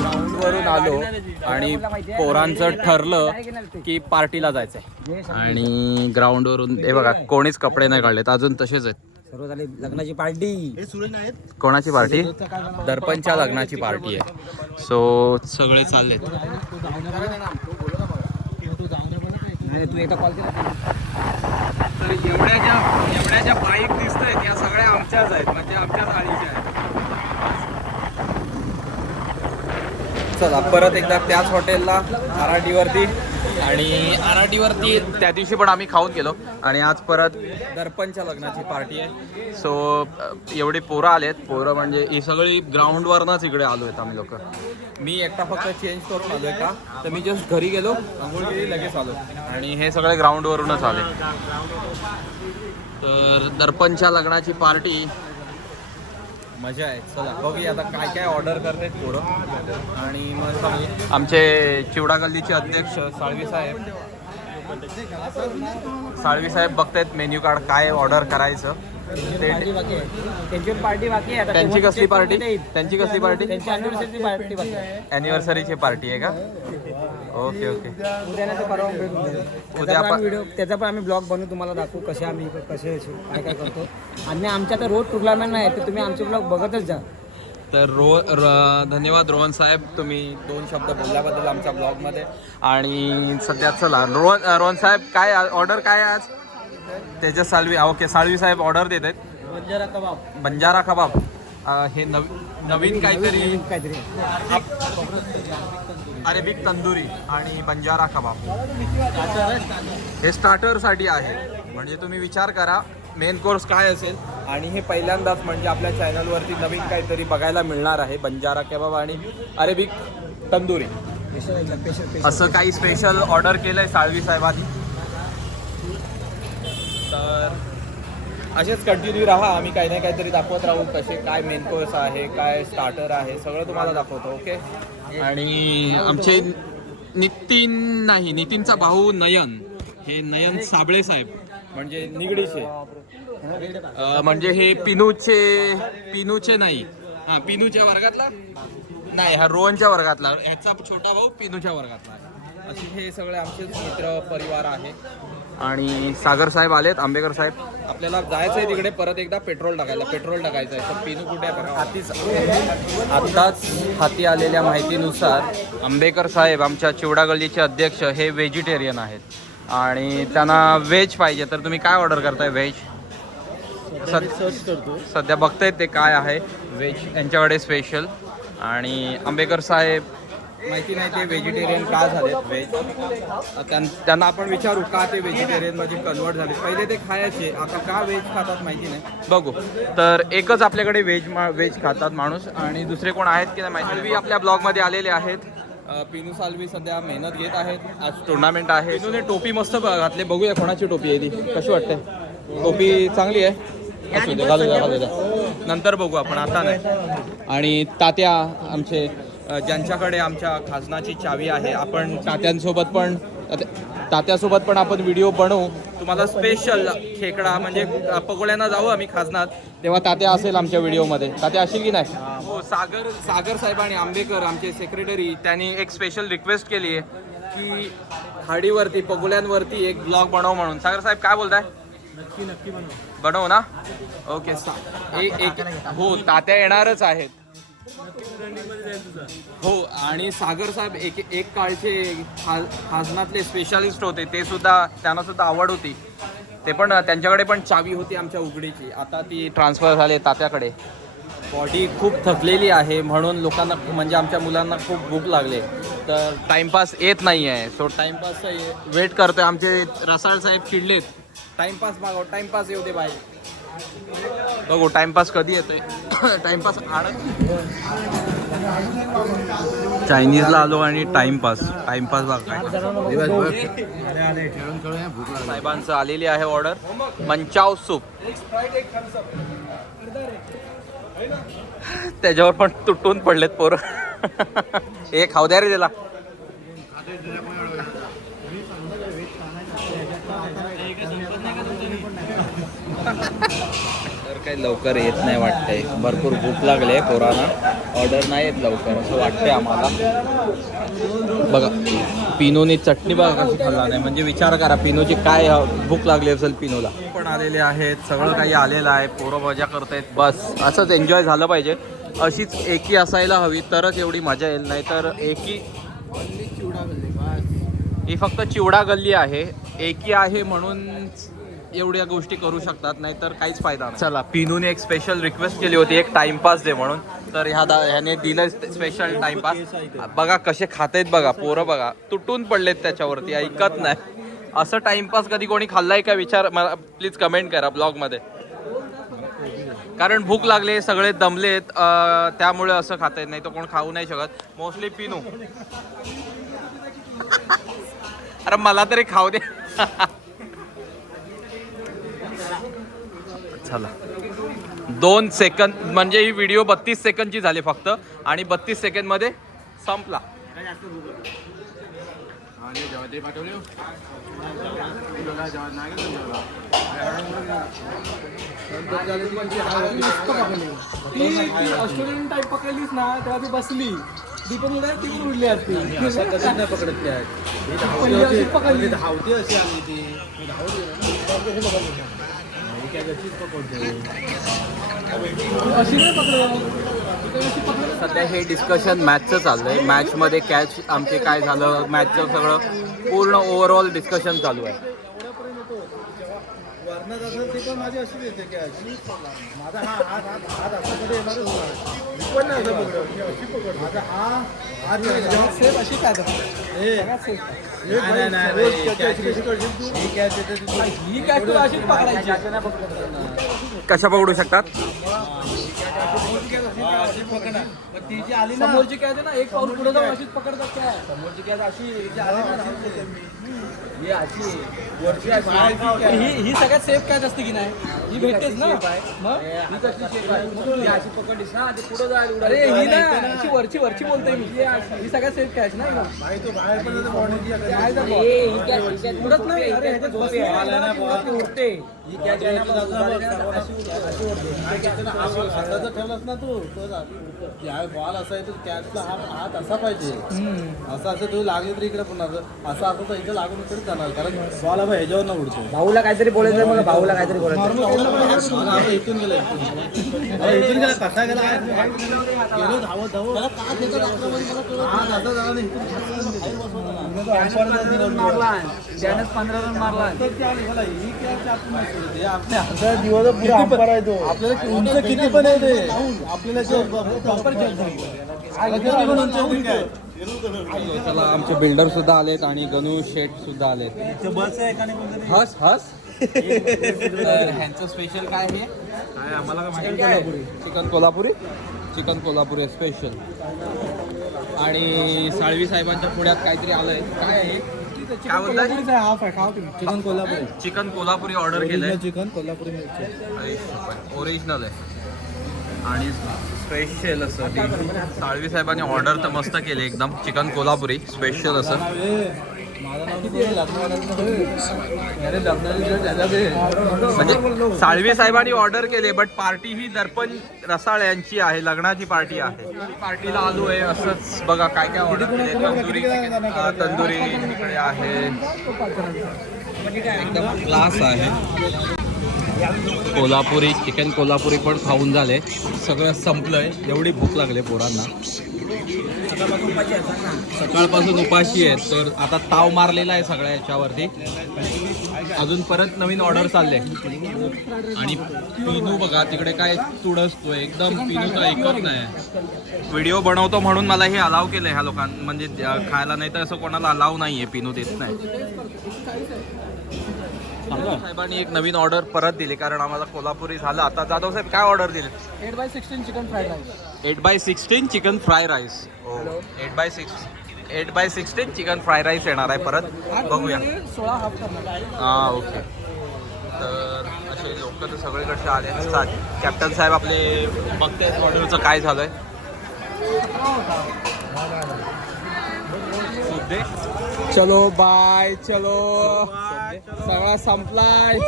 ग्राउंडवरून आलो आणि पोरांचं ठरलं की पार्टीला जायचंय. आणि ग्राउंडवरून हे बघा कोणीच कपडे नाही काढलेत. अजून तसेच आहेत. सर्व झाली लग्नाची पार्टी. कोणाची पार्टी? दर्पणच्या लग्नाची पार्टी आहे. सो सगळे चाललेत. तू एकदा कॉल केला. तर एवढ्या ज्या एवढ्या ज्या बाईक दिसत आहेत या सगळ्या आमच्याच आहेत. म्हणजे आमच्याच आळीच्या आहेत. चला परत एकदा त्याच हॉटेलला आराटीवरती आणि आराटीवरती त्या दिवशी पण आम्ही खाऊन गेलो. आणि आज परत दर्पणच्या लग्नाची पार्टी आहे. सो एवढी पोरं आलेत. पोरं म्हणजे ही सगळी ग्राउंडवरनंच इकडे आलो आहेत आम्ही लोक. मी एकटा फक्त चेंज करून आलोय का? तर मी जस्ट घरी गेलो आंघोळ केली लगेच आलो आणि हे सगळे ग्राउंडवरूनच आले. तर दर्पणच्या लग्नाची पार्टी मजा आहे. चला बघूया आता काय काय ऑर्डर करते पुढं आणि मग सांगू आमचे चिवडा गल्लीचे अध्यक्ष साळवी साहेब. साळवी साहेब बघतायत मेन्यू कार्ड काय ऑर्डर करायचं. त्यांची पार्टी बाकी आहे. त्यांची कसली पार्टी. त्यांची कसली पार्टी? अॅनिव्हर्सरीची पार्टी आहे. का? Okay okay. उद्या. त्याचा पण आपण- आम्ही व्हिडिओ त्याचा पण आम्ही ब्लॉग बनवू तुम्हाला दाखवू कसे आम्ही कसे काय काय करतो. आणि आमच्या तर रोज टुर्नामेंट नाही तर तुम्ही आमचे ब्लॉग बघतच जा. तर रो र- धन्यवाद रोहन साहेब तुम्ही दोन शब्द बोलल्याबद्दल आमच्या ब्लॉगमध्ये आणि सध्या चला रोहन रोहन साहेब काय ऑर्डर काय आज? तेजस साळवी ओके. साळवी साहेब ऑर्डर देत आहेत. बंजारा कबाब. बंजारा कबाब. अं, हे नवी नवीन काहीतरी काहीतरी. अरेबिक तंदुरी आणि बंजारा कबाब. हे स्टार्टरसाठी आहे. म्हणजे तुम्ही विचार करा मेन कोर्स काय असेल? आणि हे पहिल्यांदाच म्हणजे आपल्या चॅनलवरती नवीन काहीतरी बघायला मिळणार आहे बंजारा कबाब आणि अरेबिक तंदुरी. असं काही स्पेशल ऑर्डर केलंय साळवी साहेबांनी? तर असेच कंटिन्यू राहा. आम्ही काही ना काहीतरी दाखवत राहू कसे काय मेन कोर्स आहे काय स्टार्टर आहे सगळं तुम्हाला दाखवतो ओके आणि आमचे नितीन नाही नितीनचा भाऊ नयन. हे नयन साबळे साहेब. म्हणजे निगडीचे. म्हणजे हे पिनूचे पिनूचे नाही. हा पिनूच्या वर्गातला? नाही हा रोहनच्या वर्गातला. ह्याचा छोटा भाऊ पिनूच्या वर्गातला आहे. असे हे सगळे आमचेच मित्र परिवार आहे. आणि सागर साहेब आलेत आंबेकर साहेब. आपल्याला जायचं आहे तिकडे परत एकदा पेट्रोल टाकायला. पेट्रोल टाकायचं आहे. तर पिनू कुठे आहे? बघा. आत्ताच हाती आलेल्या माहितीनुसार आंबेकर साहेब आमच्या चिवडा गल्लीचे अध्यक्ष हे व्हेजिटेरियन आहेत. आणि त्यांना व्हेज पाहिजे. तर तुम्ही काय ऑर्डर करताय व्हेज? सध्या बघतायत ते काय आहे. व्हेज यांच्याकडे स्पेशल आणि आंबेकर साहेब माहिती नाही ते व्हेजिटेरियन का झालेत? व्हेज त्यां- त्यांना आपण विचारू का ते व्हेजिटेरियनमध्ये कन्वर्ट झाले पहिले ते खायचे. आता का व्हेज खातात माहिती नाही. बघू. तर एकच आपल्याकडे व्हेज व्हेज खातात माणूस आणि दुसरे कोण आहेत की नाही माहिती साल्वी आपल्या ब्लॉगमध्ये आलेले आहेत. पिनू साल्वी सध्या मेहनत घेत आहेत. आज टुर्नामेंट आहे. पिनूने टोपी मस्त घातली. बघूया कोणाची टोपी आहे ती. कशी वाटते? टोपी चांगली आहे. असू दे घालू द्या घालू द्या. नंतर बघू आपण आता नाही. आणि तात्या आमचे ज्यांच्याकडे आमच्या खाजनाची चावी आहे आपण तात्यांसोबत पण तात्या- तात्यासोबत पण आपण व्हिडिओ बनवू. तुम्हाला स्पेशल खेकडा म्हणजे पकोड्यांना जाऊ आम्ही खाजनात तेव्हा तात्या असेल आमच्या व्हिडिओमध्ये. तात्या असेल की नाही? हो सागर सागर साहेब आणि आंबेकर आमचे सेक्रेटरी त्यांनी एक स्पेशल रिक्वेस्ट केली आहे की खाडीवरती पगोल्यांवरती एक ब्लॉग बनव म्हणून. सागर साहेब काय बोलताय? नक्की नक्की बनव. बनव ना? ओके एक हो तात्या येणारच आहेत. हो आणि सागर साहेब एक एक काळचे खा खाजनातले स्पेशालिस्ट होते. ते सुद्धा त्यांना सुद्धा आवड होती. ते पण त्यांच्याकडे पण चावी होती आमच्या उघडीची. आता ती ट्रान्सफर झाली तात्याकडे. बॉडी खूप थकलेली आहे. म्हणून लोकांना म्हणजे आमच्या मुलांना खूप भूक लागले तर टाइमपास येत नाही आहे सो टाइमपास वेट करतोय. आमचे रसाळ साहेब चिडलेत. टाइमपास मागव टाइमपास येऊ दे बाई. बघू टाइमपास कधी येतोय. टाइमपास आणत चायनीजला आलो आणि टाइमपास टाइमपास बघा काय साहेबांचं आलेली आहे ऑर्डर. मंचाव सूप. त्याच्यावर पण तुटून पडलेत पोरं. हे खाऊ द्या रे त्याला. तर काही लवकर येत नाही वाटतंय. भरपूर भूक लागले पोरांना. ऑर्डर नाही येत लवकर असं वाटतंय आम्हाला. बघा पिनोनी चटणी बघा कशी खाल्ला नाही. म्हणजे विचार करा पिनोची काय भूक लागली असेल पिनोला. पण आलेले आहेत सगळं काही आलेलं आहे पोरं मजा करतायत बस. असंच एन्जॉय झालं पाहिजे. अशीच एकी असायला हवी तरच एवढी मजा येईल नाही तर एकी ही फक्त चिवडा गल्ली आहे. एकी आहे म्हणून एवढ्या गोष्टी करू शकतात नाही तर काहीच फायदा नाही. चला पिनूने एक स्पेशल रिक्वेस्ट केली होती एक टाइमपास दे म्हणून. तर ह्या दा ह्याने दिलं स्पेशल टाइमपास बघा कसे खातायत बघा पोरं बघा. तुटून पडलेत त्याच्यावरती ऐकत नाही. असं टाइमपास कधी कोणी खाल्लाय का विचार मला प्लीज कमेंट करा ब्लॉगमध्ये कारण भूक लागले सगळे दमलेत त्यामुळे असं खाता येत नाही तर कोण खाऊ नाही शकत. मोस्टली पिनू. अरे मला तरी खाऊ दे. चला. दोन सेकंद म्हणजे ही व्हिडिओ बत्तीस सेकंदची झाली फक्त. आणि बत्तीस सेकंदमध्ये संपला. ऑस्ट्रेलियन टाईप पकडलीस ना तेव्हा ती बसली. ती पण उड्या ती पण उडली असती पहिली अशी पकडली. अशी नाही पकडलं सध्या हे डिस्कशन मॅचचं चाललंय. मॅच मध्ये कॅच आमचे काय झालं मॅचचं सगळं पूर्ण ओव्हरऑल डिस्कशन चालू आहे. वरणात असेल ती पण माझी अशीच येते की अशी माझा हा हात हात हात असा कडे येणारच होणार मी पण नाही असं पकडत. मी अशी पकड माझा हा हात सेफ अशी काय कशी? ही ही अशीच पकडायची. पकडू शकतात? ती जी आली ना समोरची काय ना एक पाऊल पुढे जाऊन अशीच पकडतात काय समोरची catch अशी जी आली ना. ही अशी वरची अशी ही ही सगळ्यात सेफ कॅच असते की नाही? ही भेटतेच ना? मग? ही कसली safe आहे? ही अशी पकडलीस ना? ती पुढे जायला अरे ही ना अशी वरची वरची बोलतोय मी ही सगळ्यात सेफ कॅच ना. उडत नाही. अरे उडते. ही अशी उडते, ठेवलास ना तू बॉल असा आहे तो कॅचला हा हात असा पाहिजे. असं असं तू लागले तरी इकडे पुन्हा असं असं तर इकडे लागून इकडे जाणार कारण बॉल हा ह्याच्यावर ना उडतो भाऊला काहीतरी बोलायचं मग भाऊला काहीतरी मला असं इथून गेलं इथून. गेला कसा गेला? गेलो धावत धावत. हात असा झाला नाही इथून खाली गेला. मारला. त्यानेच पंधरा रन मारला आपल्याला किती पण येते आपल्याला चला आमचे बिल्डर सुद्धा आलेत आणि गणू शेठ सुद्धा आलेत. हस हस. ह्यांचं स्पेशल काय आहे? काय आम्हाला काय chicken Kolhapuri. Chicken Kolhapuri special आणि साळवी साहेबांच्या पुढ्यात काहीतरी आलंय. काय आहे? Chicken Kolhapuri. Chicken Kolhapuri order केलंय. चिकन कोल्हापुरी ओरिजिनल आहे. आणि स्पेशल असं साळवी साहेबांनी ऑर्डर तर मस्त केली एकदम. चिकन कोल्हापुरी स्पेशल असं. म्हणजे साळवी साहेबांनी ऑर्डर केले बट पार्टी ही दर्पण रसाळ यांची आहे लग्नाची पार्टी आहे. पार्टीला आलो आहे असंच बघा काय काय ऑर्डर केले. तंदुरी तंदुरी इकडे आहे. एकदम क्लास आहे. कोल्हापुरी चिकन कोल्हापुरी पण खाऊन झाले. सगळं संपलं आहे एवढी भूक लागली पोरांना. सकाळपासून उपाशी आहेत. तर आता ताव मारलेला आहे सगळ्या याच्यावरती. अजून परत नवीन ऑर्डर चालले. आणि पिनू बघा तिकडे काय तुडसतोय. एकदम पिनू तर ऐकत नाही. व्हिडिओ बनवतो म्हणून मला हे अलाव केलं ह्या लोकांना म्हणजे खायला. नाही तर असं कोणाला अलाव नाही आहे पिनू देत नाही. साहेबांनी एक नवीन ऑर्डर परत दिली कारण आम्हाला कोल्हापुरी झालं. आता जाधव साहेब काय ऑर्डर दिले? Eight by sixteen chicken fried rice eight by sixteen chicken fry rice eight by six eight by sixteen chicken fry rice येणार आहे परत. बघूया. सोळा हाफ हां ओके तर असे लोक तर सगळीकडचे आले असतात कॅप्टन साहेब आपले बघतायत ऑर्डरचं काय झालंय. चलो बाय चलो. सगळा संपलाय.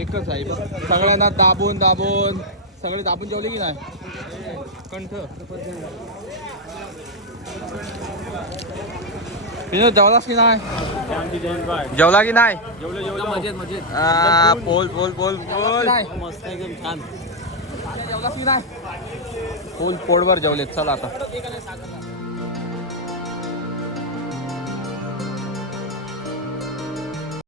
एकच आहे. सगळ्यांना दाबून दाबून. सगळे दाबून जेवले की नाही? कंठ. विनोद जेवलास की नाही? जेवला की नाही? बोल बोल बोल बोल. मस्त एकदम छान. जेवलास की नाही? फुल पोडवर जेवलेत चला आता.